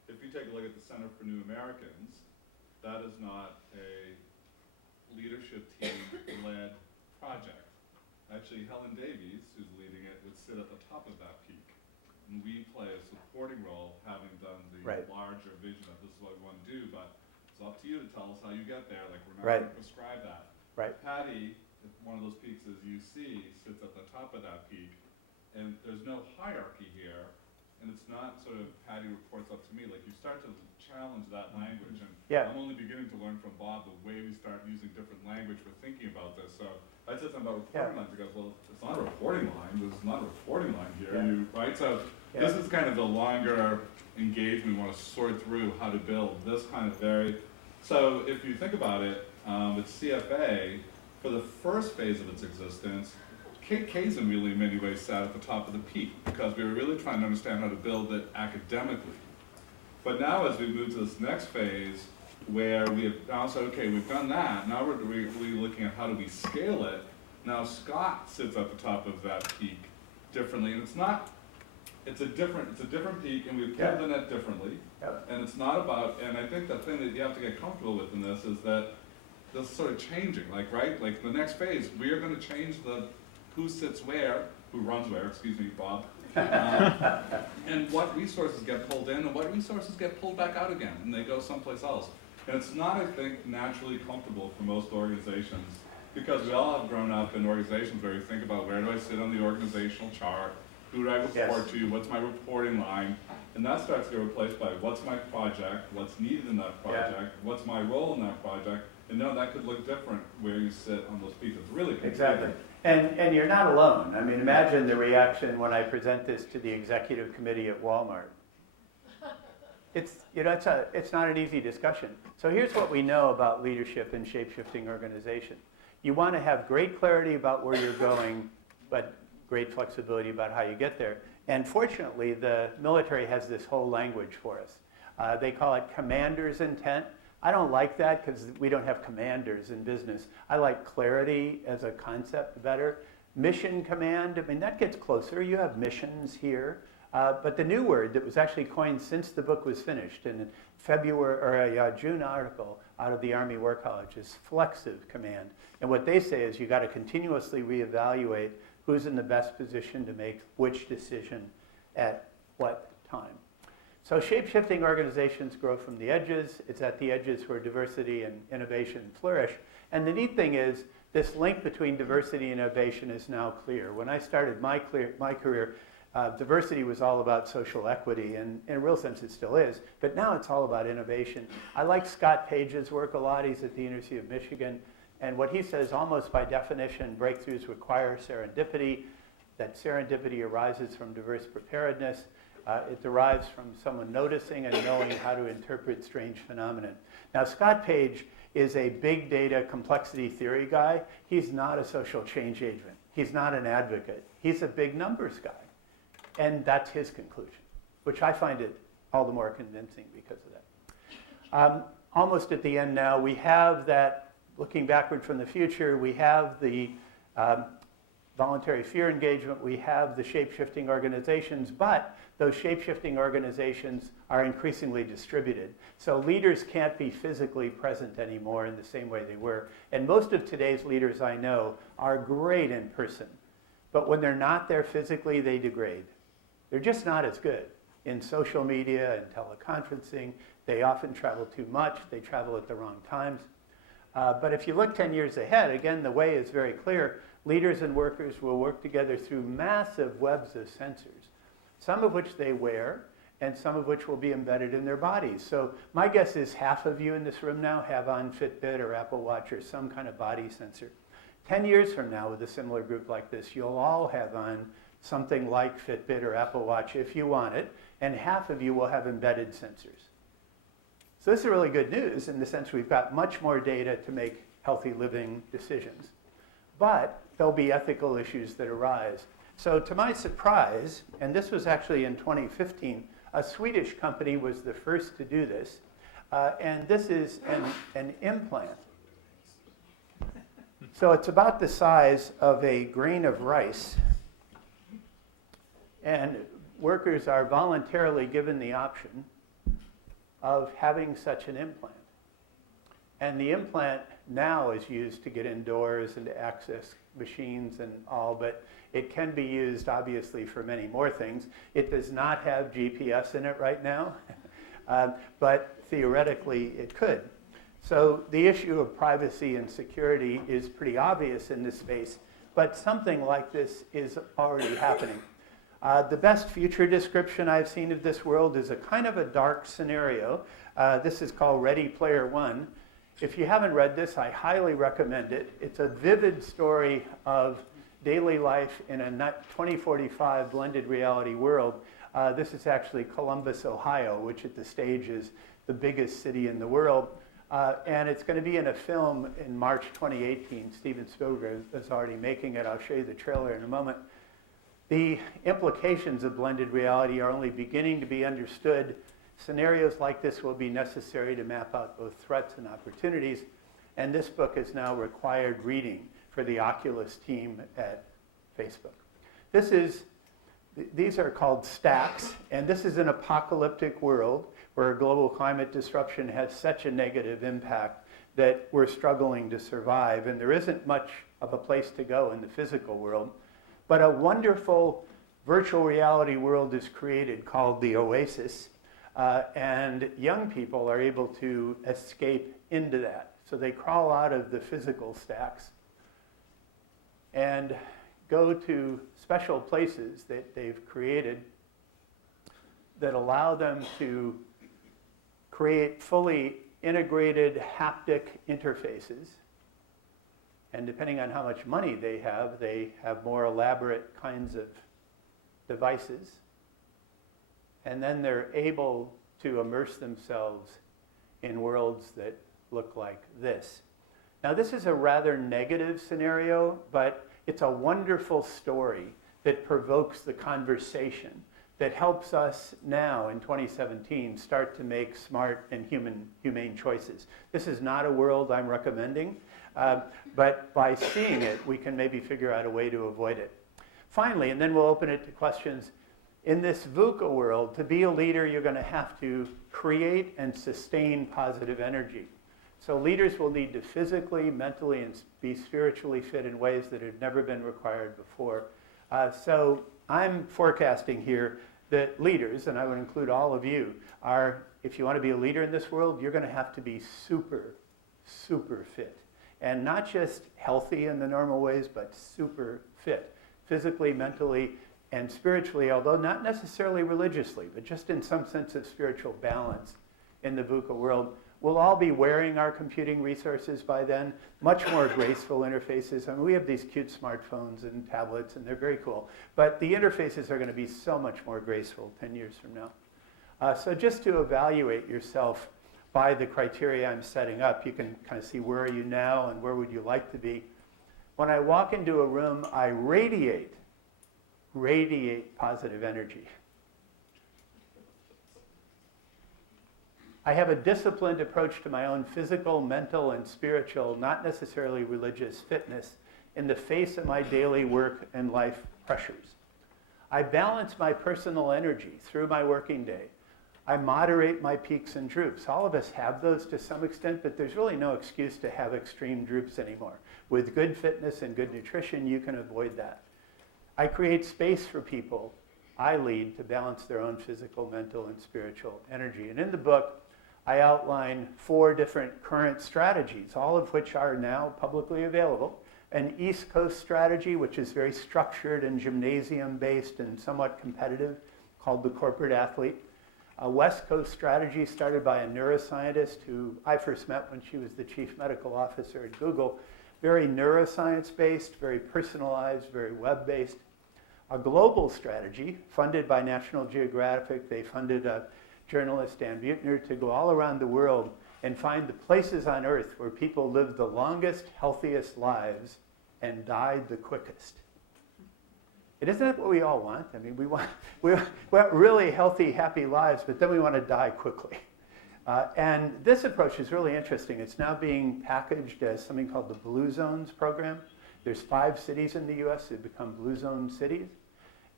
if you take a look at the Center for New Americans, that is not a leadership team-led project. Actually, Helen Davies, who's leading it, would sit at the top of that peak. And we play a supporting role, having done the Right. larger vision of this is what we want to do, but it's up to you to tell us how you get there. Like, we're not Right. going to prescribe that. Right. Patty, one of those peaks is UC, sits at the top of that peak, and there's no hierarchy here, and it's not sort of Patty reports up to me. Like, you start to challenge that language, and Yeah. I'm only beginning to learn from Bob the way we start using different language for thinking about this. So I said something about reporting lines. He goes, well, it's not a reporting line. There's not a reporting line here, Yeah. right? So this is kind of the longer engagement. We want to sort through how to build this kind of so if you think about it, with CFA, for the first phase of its existence, Kaizen really in many ways sat at the top of the peak because we were really trying to understand how to build it academically. But now as we move to this next phase where we have now said, okay, we've done that, now we're really looking at how do we scale it. Now Scott sits at the top of that peak differently, and it's a different peak, and we've given it differently. Yep. And it's not about, and I think the thing that you have to get comfortable with in this is that this is sort of changing, like the next phase, we are gonna change the who sits where, who runs where, excuse me, Bob, and what resources get pulled in and what resources get pulled back out again, and they go someplace else. And it's not, I think, naturally comfortable for most organizations, because we all have grown up in organizations where you think about where do I sit on the organizational chart, who do I report to, what's my reporting line, and that starts to get replaced by what's my project, what's needed in that project, what's my role in that project, and no, that could look different where you sit on those peaks. It's really confusing. Exactly. And you're not alone. I mean, imagine the reaction when I present this to the executive committee at Walmart. It's not an easy discussion. So here's what we know about leadership in shape-shifting organization. You want to have great clarity about where you're going, but great flexibility about how you get there. And fortunately, the military has this whole language for us. They call it commander's intent. I don't like that because we don't have commanders in business. I like clarity as a concept better. Mission command, I mean, that gets closer. You have missions here. But the new word that was actually coined since the book was finished in February or a June article out of the Army War College is flexive command. And what they say is you got to continuously reevaluate who's in the best position to make which decision at what time. So shape-shifting organizations grow from the edges. It's at the edges where diversity and innovation flourish. And the neat thing is this link between diversity and innovation is now clear. When I started my career, diversity was all about social equity, and in a real sense it still is, but now it's all about innovation. I like Scott Page's work a lot. He's at the University of Michigan, and what he says, almost by definition, breakthroughs require serendipity, that serendipity arises from diverse preparedness. It derives from someone noticing and knowing how to interpret strange phenomena. Now, Scott Page is a big data complexity theory guy. He's not a social change agent. He's not an advocate. He's a big numbers guy. And that's his conclusion, which I find it all the more convincing because of that. Almost at the end now, we have that, looking backward from the future, we have the voluntary fear engagement, we have the shape-shifting organizations, but those shape-shifting organizations are increasingly distributed. So leaders can't be physically present anymore in the same way they were. And most of today's leaders I know are great in person, but when they're not there physically, they degrade. They're just not as good in social media and teleconferencing. They often travel too much. They travel at the wrong times. But if you look 10 years ahead, again, the way is very clear. Leaders and workers will work together through massive webs of sensors, some of which they wear and some of which will be embedded in their bodies. So my guess is half of you in this room now have on Fitbit or Apple Watch or some kind of body sensor. 10 years from now, with a similar group like this, you'll all have on something like Fitbit or Apple Watch if you want it, and half of you will have embedded sensors. So this is really good news in the sense we've got much more data to make healthy living decisions. But there'll be ethical issues that arise. So to my surprise, and this was actually in 2015, a Swedish company was the first to do this, and this is an implant. So it's about the size of a grain of rice, and workers are voluntarily given the option of having such an implant. And the implant now is used to get indoors and to access machines and all, but it can be used obviously for many more things. It does not have GPS in it right now, but theoretically it could. So the issue of privacy and security is pretty obvious in this space, but something like this is already happening. The best future description I've seen of this world is a kind of a dark scenario. This is called Ready Player One. If you haven't read this, I highly recommend it. It's a vivid story of daily life in a 2045 blended reality world. This is actually Columbus, Ohio, which at the stage is the biggest city in the world. And it's going to be in a film in March 2018. Steven Spielberg is already making it. I'll show you the trailer in a moment. The implications of blended reality are only beginning to be understood. Scenarios like this will be necessary to map out both threats and opportunities. And this book is now required reading for the Oculus team at Facebook. These are called stacks, and this is an apocalyptic world where global climate disruption has such a negative impact that we're struggling to survive, and there isn't much of a place to go in the physical world. But a wonderful virtual reality world is created called the Oasis, and young people are able to escape into that. So they crawl out of the physical stacks and go to special places that they've created that allow them to create fully integrated haptic interfaces. And depending on how much money they have more elaborate kinds of devices. And then they're able to immerse themselves in worlds that look like this. Now, this is a rather negative scenario, but it's a wonderful story that provokes the conversation that helps us now in 2017 start to make smart and humane choices. This is not a world I'm recommending, but by seeing it, we can maybe figure out a way to avoid it. Finally, and then we'll open it to questions, in this VUCA world, to be a leader, you're going to have to create and sustain positive energy. So leaders will need to physically, mentally, and be spiritually fit in ways that have never been required before. So I'm forecasting here that leaders, and I would include all of you, if you want to be a leader in this world, you're going to have to be super, super fit. And not just healthy in the normal ways, but super fit, physically, mentally, and spiritually, although not necessarily religiously, but just in some sense of spiritual balance in the VUCA world. We'll all be wearing our computing resources by then, much more graceful interfaces. I mean, we have these cute smartphones and tablets, and they're very cool. But the interfaces are going to be so much more graceful 10 years from now. So just to evaluate yourself by the criteria I'm setting up, you can kind of see where are you now and where would you like to be. When I walk into a room, I radiate positive energy. I have a disciplined approach to my own physical, mental, and spiritual, not necessarily religious fitness in the face of my daily work and life pressures. I balance my personal energy through my working day. I moderate my peaks and droops. All of us have those to some extent, but there's really no excuse to have extreme droops anymore. With good fitness and good nutrition, you can avoid that. I create space for people I lead to balance their own physical, mental, and spiritual energy. And in the book, I outline 4 different current strategies, all of which are now publicly available. An East Coast strategy, which is very structured and gymnasium-based and somewhat competitive, called the corporate athlete. A West Coast strategy started by a neuroscientist who I first met when she was the chief medical officer at Google. Very neuroscience-based, very personalized, very web-based. A global strategy funded by National Geographic. They funded a journalist, Dan Buettner, to go all around the world and find the places on Earth where people lived the longest, healthiest lives and died the quickest. Isn't that what we all want? I mean, we want really healthy, happy lives, but then we want to die quickly. And this approach is really interesting. It's now being packaged as something called the Blue Zones program. There's 5 cities in the US that have become Blue Zone cities.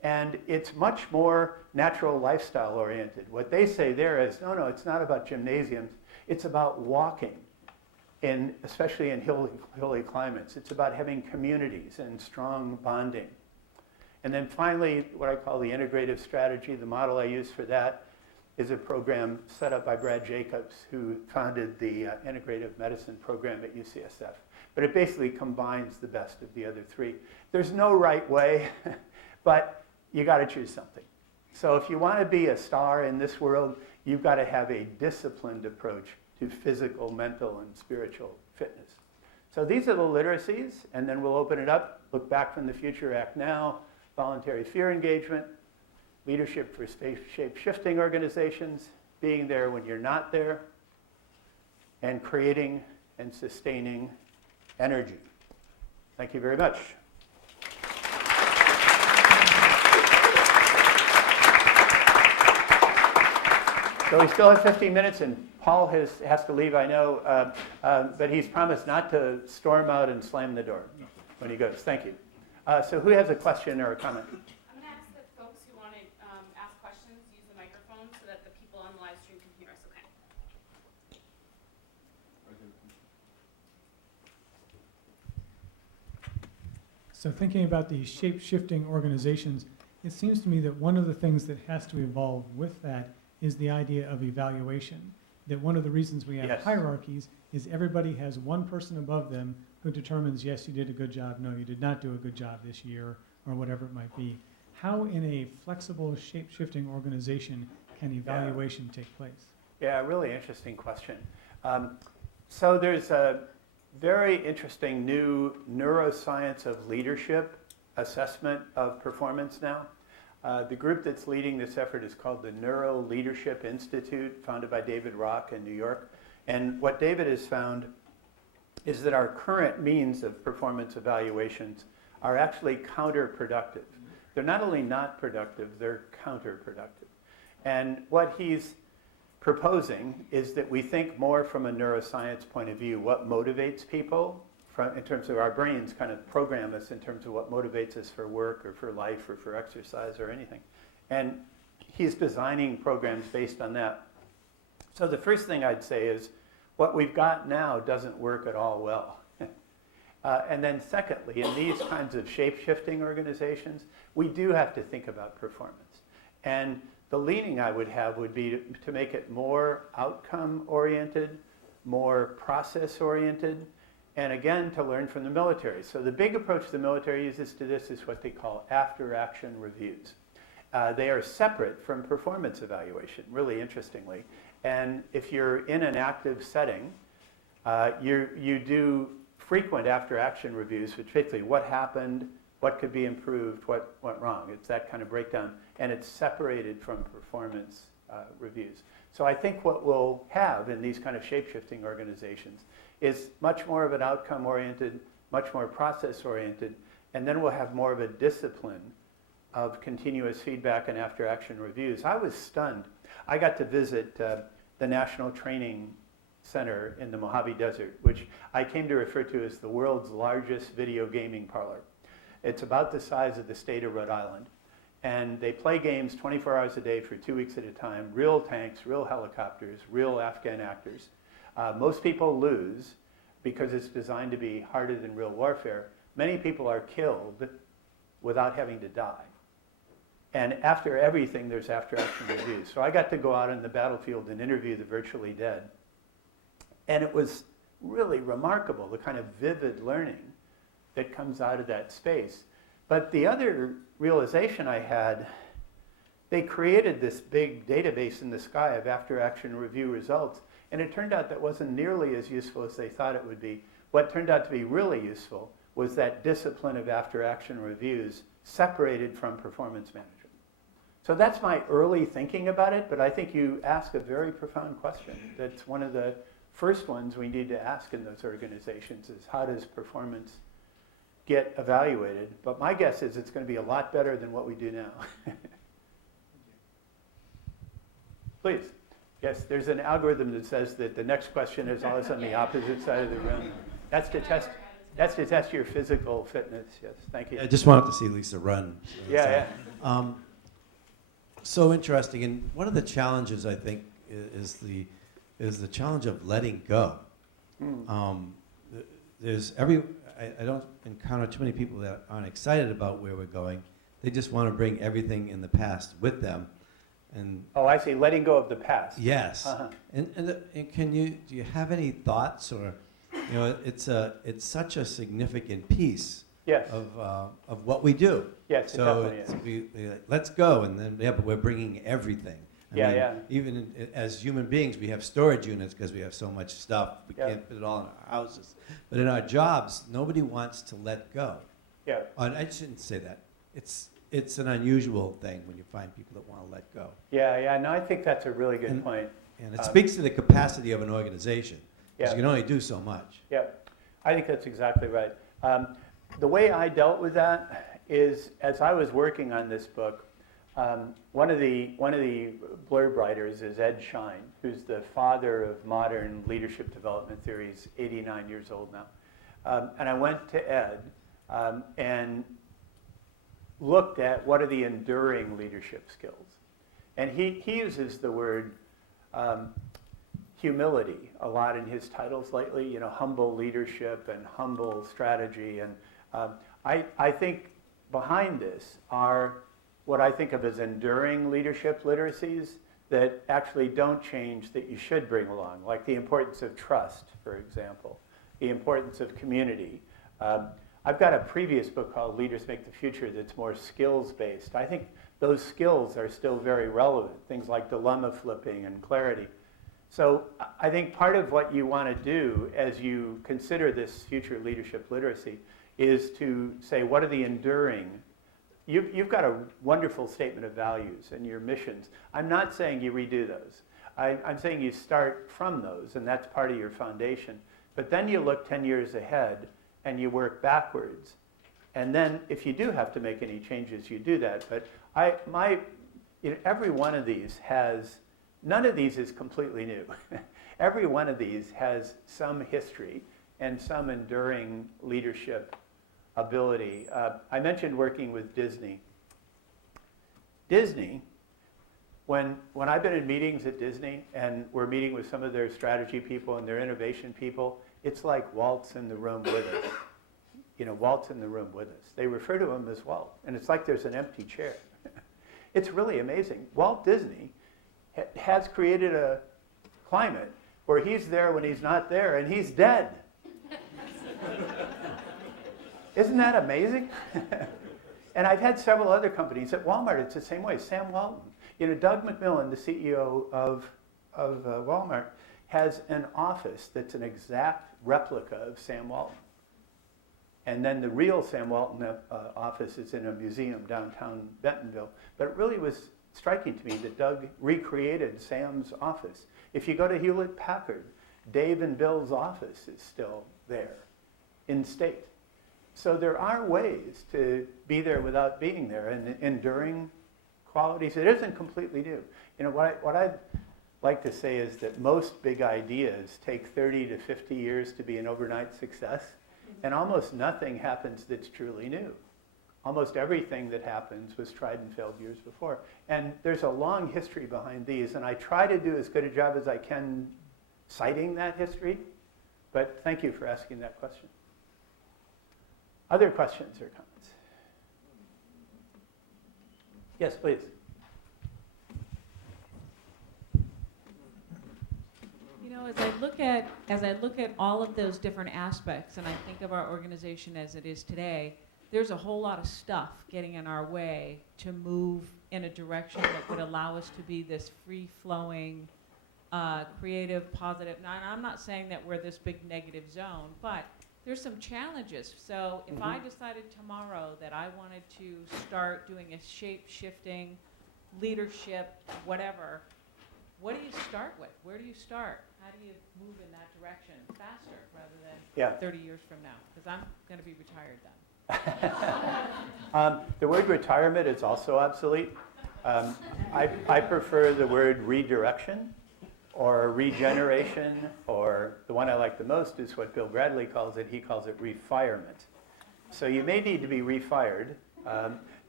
And it's much more natural lifestyle oriented. What they say there is, no, it's not about gymnasiums. It's about walking, especially in hilly climates. It's about having communities and strong bonding. And then finally, what I call the integrative strategy, the model I use for that is a program set up by Brad Jacobs, who founded the integrative medicine program at UCSF. But it basically combines the best of the other three. There's no right way, but you got to choose something. So if you want to be a star in this world, you've got to have a disciplined approach to physical, mental, and spiritual fitness. So these are the literacies, and then we'll open it up. Look back from the future, act now, voluntary fear engagement, leadership for shape-shifting organizations, being there when you're not there, and creating and sustaining energy. Thank you very much. So we still have 15 minutes, and Paul has to leave, I know, but he's promised not to storm out and slam the door when he goes. Thank you. So who has a question or a comment? I'm going to ask that folks who want to ask questions use the microphone so that the people on the live stream can hear us okay. So thinking about the shape-shifting organizations, it seems to me that one of the things that has to evolve with that is the idea of evaluation. That one of the reasons we have Yes. hierarchies is everybody has one person above them who determines, yes, you did a good job, no, you did not do a good job this year, or whatever it might be. How in a flexible shape-shifting organization can evaluation take place? Yeah, really interesting question. So there's a very interesting new neuroscience of leadership assessment of performance now. The group that's leading this effort is called the Neuro Leadership Institute, founded by David Rock in New York. And what David has found is that our current means of performance evaluations are actually counterproductive. They're not only not productive, they're counterproductive. And what he's proposing is that we think more from a neuroscience point of view, what motivates people in terms of our brains kind of program us in terms of what motivates us for work or for life or for exercise or anything. And he's designing programs based on that. So the first thing I'd say is what we've got now doesn't work at all well. And then secondly, in these kinds of shape-shifting organizations, we do have to think about performance. And the leaning I would have would be to make it more outcome-oriented, more process-oriented, and again, to learn from the military. So the big approach the military uses to this is what they call after-action reviews. They are separate from performance evaluation, really interestingly. And if you're in an active setting, you do frequent after-action reviews, which basically what happened, what could be improved, what went wrong. It's that kind of breakdown, and it's separated from performance reviews. So I think what we'll have in these kind of shape-shifting organizations is much more of an outcome-oriented, much more process-oriented, and then we'll have more of a discipline of continuous feedback and after-action reviews. I was stunned. I got to visit the National Training Center in the Mojave Desert, which I came to refer to as the world's largest video gaming parlor. It's about the size of the state of Rhode Island. And they play games 24 hours a day for 2 weeks at a time, real tanks, real helicopters, real Afghan actors. Most people lose because it's designed to be harder than real warfare. Many people are killed without having to die. And after everything, there's after-action reviews. So I got to go out on the battlefield and interview the virtually dead. And it was really remarkable, the kind of vivid learning that comes out of that space. But the other realization I had, they created this big database in the sky of after-action review results, and it turned out that wasn't nearly as useful as they thought it would be. What turned out to be really useful was that discipline of after-action reviews separated from performance management. So that's my early thinking about it, but I think you ask a very profound question. That's one of the first ones we need to ask in those organizations is how does performance get evaluated? But my guess is it's going to be a lot better than what we do now. Please. Yes, there's an algorithm that says that the next question is always on the opposite side of the room. That's to test your physical fitness. Yes, thank you. I just wanted to see Lisa run. Yeah. So interesting, and one of the challenges, I think, is the challenge of letting go. I don't encounter too many people that aren't excited about where we're going. They just want to bring everything in the past with them. And Oh, I see, letting go of the past. yes, Uh-huh. and do you have any thoughts, or it's such a significant piece Yes, of what we do. yes, it So definitely is. we let's go, and then but we're bringing everything. I Yeah, mean, yeah. Even as human beings, we have storage units because we have so much stuff. We Yeah. can't fit it all in our houses. But in our jobs, nobody wants to let go. Yeah, And I shouldn't say that. It's an unusual thing when you find people that want to let go. yeah, no, I think that's a really good And- point. And it speaks to the capacity of an organization. Because Yeah. you can only do so much. Yeah, I think that's exactly right. The way I dealt with that is, as I was working on this book, one of the blurb writers is Ed Schein, who's the father of modern leadership development theory. He's 89 years old now. And I went to Ed and looked at what are the enduring leadership skills. And he uses the word humility a lot in his titles lately, humble leadership and humble strategy. And I think behind this are what I think of as enduring leadership literacies that actually don't change, that you should bring along, like the importance of trust, for example, the importance of community. I've got a previous book called Leaders Make the Future that's more skills-based. I think those skills are still very relevant, things like dilemma flipping and clarity. So I think part of what you want to do as you consider this future leadership literacy is to say, what are the enduring? You've got a wonderful statement of values and your missions. I'm not saying you redo those. I'm saying you start from those, and that's part of your foundation. But then you look 10 years ahead and you work backwards. And then if you do have to make any changes, you do that. But every one of these has, none of these is completely new. Every one of these has some history and some enduring leadership ability. I mentioned working with Disney. Disney, when I've been in meetings at Disney and we're meeting with some of their strategy people and their innovation people, it's like Walt's in the room with us. Walt's in the room with us. They refer to him as Walt, and it's like there's an empty chair. It's really amazing. Walt Disney has created a climate where he's there when he's not there, and he's dead. Isn't that amazing? And I've had several other companies. At Walmart, it's the same way. Sam Walton. Doug McMillan, the CEO of Walmart, has an office that's an exact replica of Sam Walton. And then the real Sam Walton office is in a museum downtown Bentonville. But it really was striking to me that Doug recreated Sam's office. If you go to Hewlett-Packard, Dave and Bill's office is still there in state. So there are ways to be there without being there, and enduring qualities. It isn't completely new. What I'd like to say is that most big ideas take 30 to 50 years to be an overnight success, and almost nothing happens that's truly new. Almost everything that happens was tried and failed years before. And there's a long history behind these, and I try to do as good a job as I can citing that history, but thank you for asking that question. Other questions or comments? Yes, please. As I look at all of those different aspects, and I think of our organization as it is today, there's a whole lot of stuff getting in our way to move in a direction that would allow us to be this free-flowing, creative, positive. Now, I'm not saying that we're this big negative zone, but there's some challenges. So if I decided tomorrow that I wanted to start doing a shape-shifting leadership, whatever, what do you start with? Where do you start? How do you move in that direction faster rather than 30 years from now? Because I'm going to be retired then. The word retirement is also obsolete. I prefer the word redirection or regeneration, or the one I like the most is what Bill Bradley calls it. He calls it refirement. So you may need to be refired,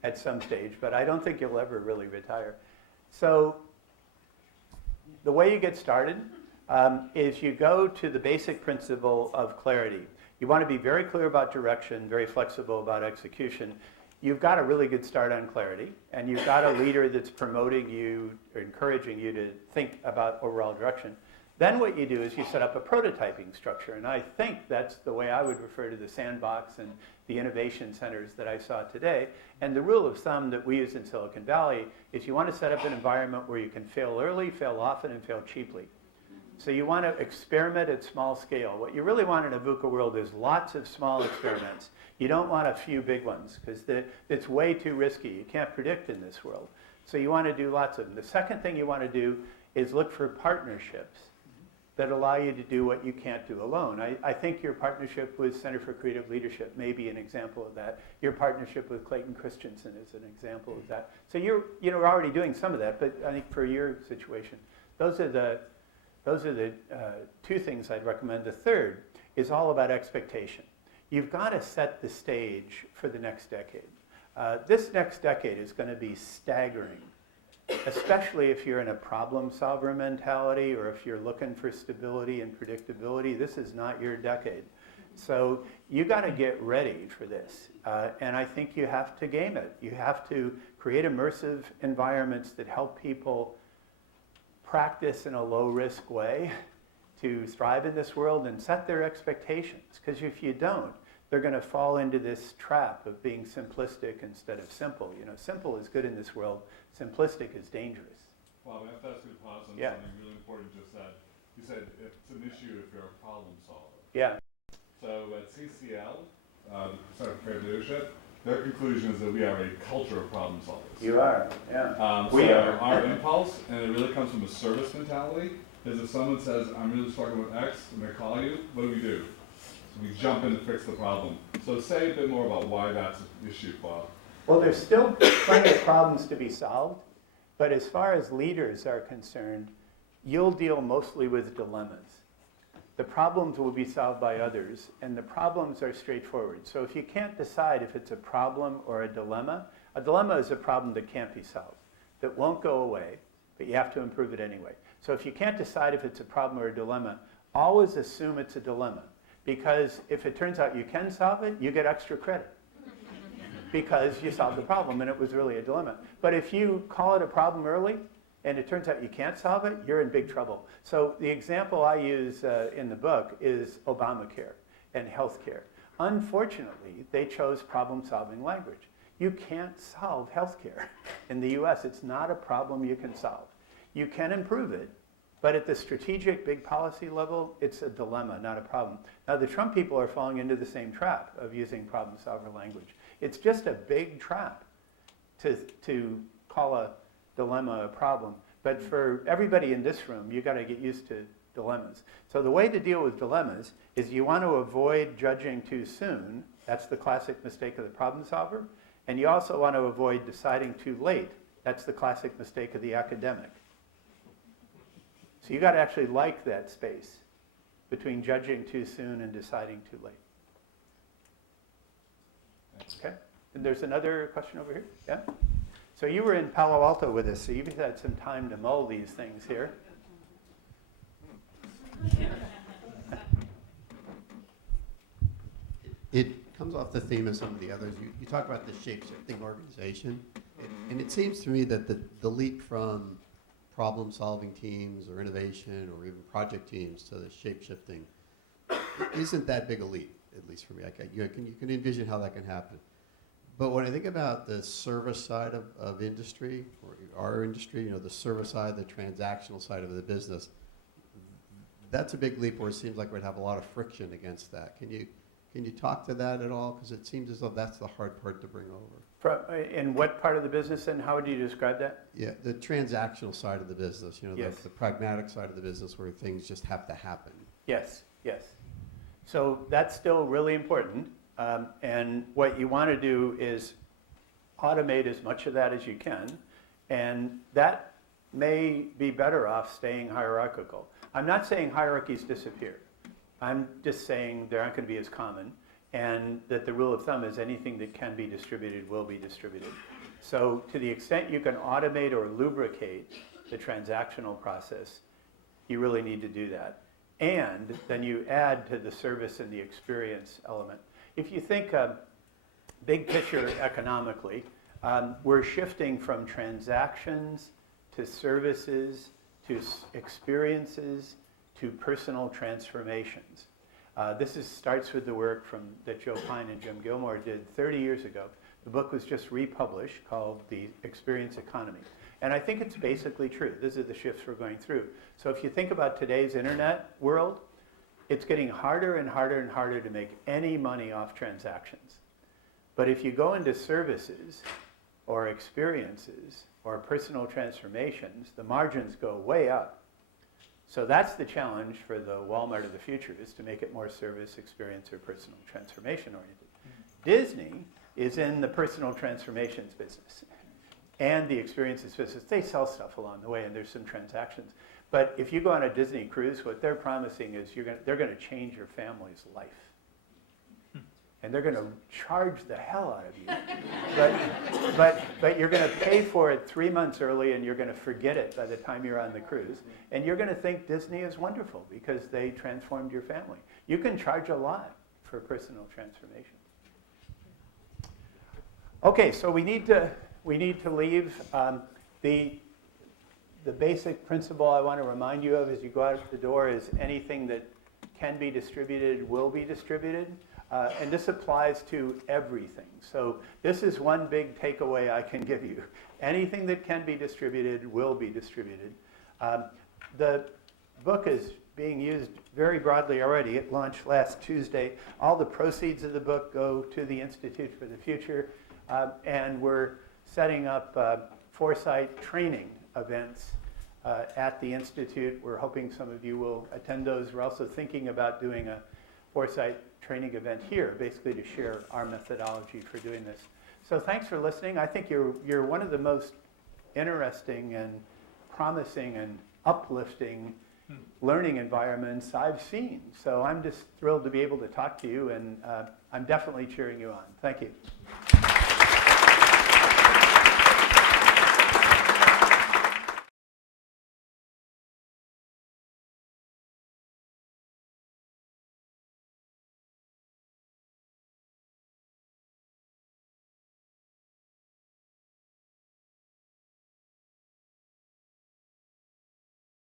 at some stage, but I don't think you'll ever really retire. So the way you get started is you go to the basic principle of clarity. You want to be very clear about direction, very flexible about execution. You've got a really good start on clarity, and you've got a leader that's promoting you or encouraging you to think about overall direction. Then what you do is you set up a prototyping structure, and I think that's the way I would refer to the Sandbox and the innovation centers that I saw today. And the rule of thumb that we use in Silicon Valley is you want to set up an environment where you can fail early, fail often, and fail cheaply. So you want to experiment at small scale. What you really want in a VUCA world is lots of small experiments. You don't want a few big ones because it's way too risky. You can't predict in this world. So you want to do lots of them. The second thing you want to do is look for partnerships that allow you to do what you can't do alone. I think your partnership with Center for Creative Leadership may be an example of that. Your partnership with Clayton Christensen is an example of that. So you're already doing some of that, but I think for your situation, those are the two things I'd recommend. The third is all about expectation. You've got to set the stage for the next decade. This next decade is going to be staggering, especially if you're in a problem solver mentality or if you're looking for stability and predictability. This is not your decade. So you got to get ready for this. And I think you have to game it. You have to create immersive environments that help people practice in a low-risk way to thrive in this world and set their expectations. Because if you don't, they're going to fall into this trap of being simplistic instead of simple. Simple is good in this world. Simplistic is dangerous. Well, I have to ask you to pause on Yeah. something really important you just said. You said it's an issue if you're a problem solver. Yeah. So at CCL, Center for Creative Leadership, their conclusion is that we are a culture of problem solvers. You are, yeah. We are. Our impulse, and it really comes from a service mentality, is if someone says, I'm really struggling with X, and they call you, what do? So we jump in to fix the problem. So say a bit more about why that's an issue, Bob. Well, there's still plenty of problems to be solved, but as far as leaders are concerned, you'll deal mostly with dilemmas. The problems will be solved by others, and the problems are straightforward. So if you can't decide if it's a problem or a dilemma is a problem that can't be solved, that won't go away, but you have to improve it anyway. So if you can't decide if it's a problem or a dilemma, always assume it's a dilemma, because if it turns out you can solve it, you get extra credit because you solved the problem and it was really a dilemma. But if you call it a problem early, and it turns out you can't solve it, you're in big trouble. So the example I use in the book is Obamacare and healthcare. Unfortunately, they chose problem-solving language. You can't solve healthcare in the US. It's not a problem you can solve. You can improve it, but at the strategic big policy level, it's a dilemma, not a problem. Now, the Trump people are falling into the same trap of using problem-solver language. It's just a big trap to call a dilemma a problem. But for everybody in this room, you got to get used to dilemmas. So the way to deal with dilemmas is you want to avoid judging too soon. That's the classic mistake of the problem solver. And you also want to avoid deciding too late. That's the classic mistake of the academic. So you got to actually like that space between judging too soon and deciding too late. Okay? And there's another question over here. Yeah? So you were in Palo Alto with us, so you've had some time to mull these things here. It comes off the theme of some of the others. You talk about the shape-shifting organization, and it seems to me that the leap from problem-solving teams or innovation or even project teams to the shape-shifting isn't that big a leap, at least for me. You can envision how that can happen. But when I think about the service side of industry, or our industry, the service side, the transactional side of the business, that's a big leap where it seems like we'd have a lot of friction against that. Can you talk to that at all? Because it seems as though that's the hard part to bring over. In what part of the business, and how would you describe that? Yeah, the transactional side of the business, Yes. the pragmatic side of the business where things just have to happen. Yes. So that's still really important. And what you want to do is automate as much of that as you can. And that may be better off staying hierarchical. I'm not saying hierarchies disappear. I'm just saying they aren't going to be as common. And that the rule of thumb is anything that can be distributed will be distributed. So to the extent you can automate or lubricate the transactional process, you really need to do that. And then you add to the service and the experience element. If you think big picture economically, we're shifting from transactions to services to experiences to personal transformations. This starts with the work that Joe Pine and Jim Gilmore did 30 years ago. The book was just republished called The Experience Economy. And I think it's basically true. These are the shifts we're going through. So if you think about today's internet world, it's getting harder and harder and harder to make any money off transactions. But if you go into services or experiences or personal transformations, the margins go way up. So that's the challenge for the Walmart of the future, is to make it more service, experience, or personal transformation oriented. Disney is in the personal transformations business and the experiences business. They sell stuff along the way, and there's some transactions. But if you go on a Disney cruise, what they're promising is they're going to change your family's life. And they're going to charge the hell out of you. But you're going to pay for it 3 months early, and you're going to forget it by the time you're on the cruise. And you're going to think Disney is wonderful because they transformed your family. You can charge a lot for personal transformation. Okay, so we need to leave. The basic principle I want to remind you of as you go out the door is anything that can be distributed will be distributed. And this applies to everything. So this is one big takeaway I can give you. Anything that can be distributed will be distributed. The book is being used very broadly already. It launched last Tuesday. All the proceeds of the book go to the Institute for the Future. And we're setting up foresight training events at the Institute. We're hoping some of you will attend those. We're also thinking about doing a foresight training event here, basically to share our methodology for doing this. So thanks for listening. I think you're one of the most interesting and promising and uplifting learning environments I've seen. So I'm just thrilled to be able to talk to you, and I'm definitely cheering you on. Thank you.